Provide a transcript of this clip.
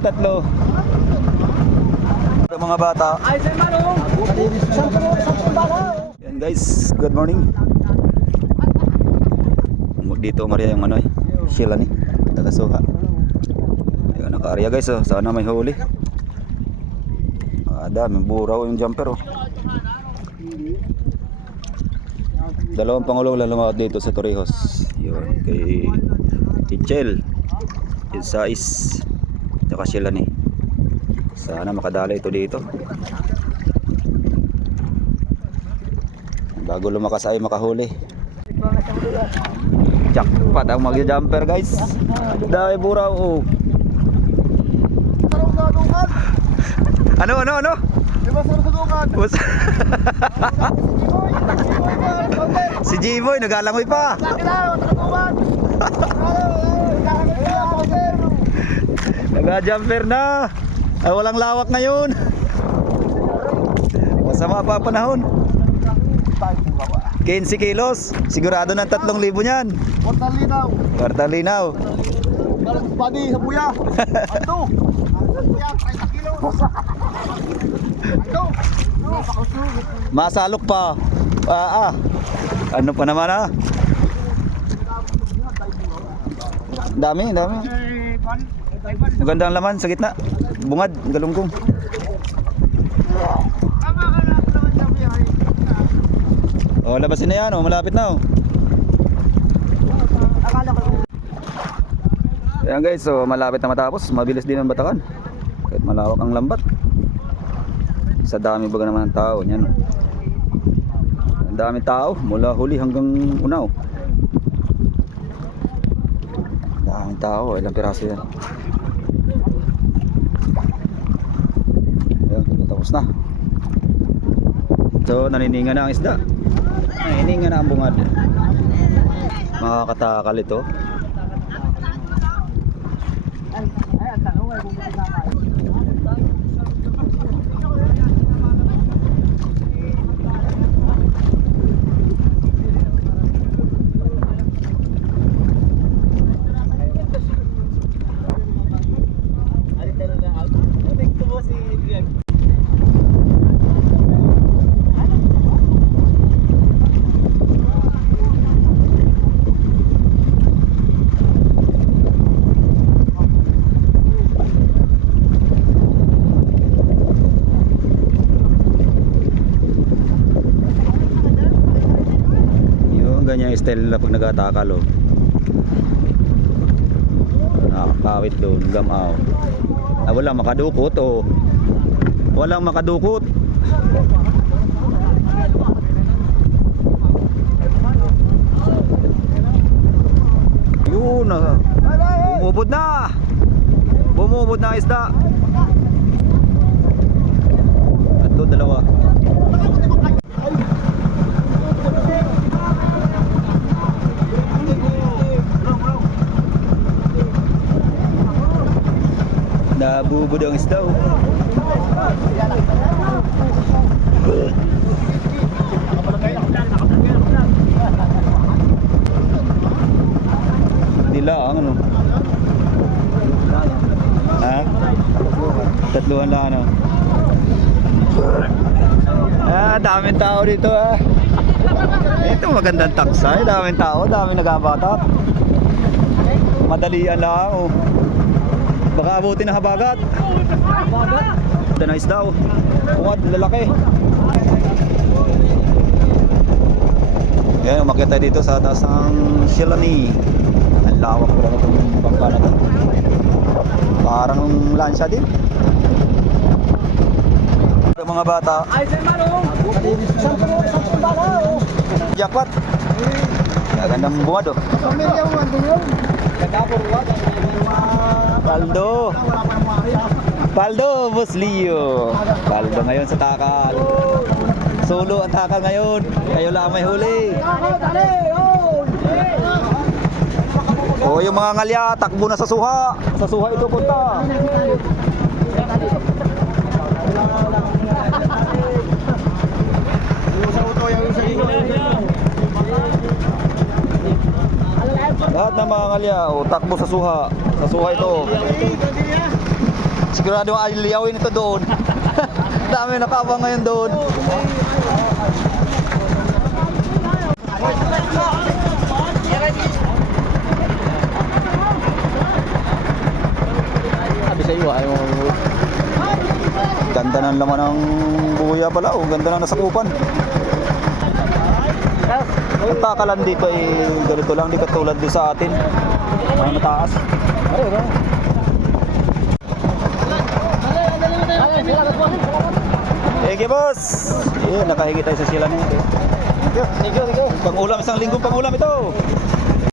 tatlo. Mga bata. Yan guys, good morning. Dito Maria yung ano sila ni tagasuha. Ayun naka-area guys oh. Sana may huli. Dami buraw yung jumper oh. Dalawang pangulong lang lumakad dito sa Torrijos. Yun kay Tichel, Isais, tsaka sila ni. Sana makadala ito dito. Bago lumakas ay makahuli. Jackpot ang mag-jumper guys. Dahil buraw oh. Ano? Si Jiboy nagalangoy pa. Nag-jumper na. Ay walang lawak ngayon. Masama pa panahon. 15 kilos. Sigurado ng 3,000 niyan. Kwartal linaw. Padi sa buya. Ando. Buya 30 kilos. Ando. Masalok pa. Ano pa naman ah? Dami. Maganda ang laman sa gitna. Bungad, galunggong. Oh, labasin na yan, oh, malapit na oh. Ayan guys, so malapit na matapos. Mabilis din ang batakan. Kahit malawak ang lambat. Sa dami baga naman ng tao niyan. Ang dami tao mula huli hanggang unaw. Daming tao, ilang piraso yan. Ayan, tapos na. So nanininga na ang isda. Nanininga na ang bungad. Makakatakal ito. Ganyan style na pag nagatakal oh. Nakakawit doon, gamaw. Walang makadukot oh. Walang makadukot. Yun ah. Bumubod na isda. At dalawa. Nabubod ang isda oh. Dila ang ano. Ha? Tatluhan lang ano. Daming tao dito ah. Ito magandang taksay, daming tao, daming nagabatak. Madalian lang oh. Baka abutin ng habagat. Ito na isda oh. Bungad, lalaki. Yan, umakyat tayo dito sa taas ng Shilani. Ang lawak ko lang itong bangka na ito. Parang lansya din. Ito mga bata. Jackpot. Gandang bungad oh. Paldo, Boss Leo. Paldo ngayon sa takal. Solo ang takal ngayon. Kayo lang may huli. Oh, yung mga ngalya takbo na sa suha. Sa suha ito punta. Lahat ng mga ngalya, takbo sa suha. Sa suha ito. Sigurado ay liyawin ito doon. Dami nakabang ngayon doon. Sabi sa iyo, ayaw mo. Ganda ng laman ng buya pala. Oh, ganda ng nasakupan. Ang takalan dito ay ganito lang, di katulad din sa atin. Mga mataas. Sige boss! Nakahingit tayo sa sila nito. Thank you. Pang-ulam, isang linggong pang-ulam ito.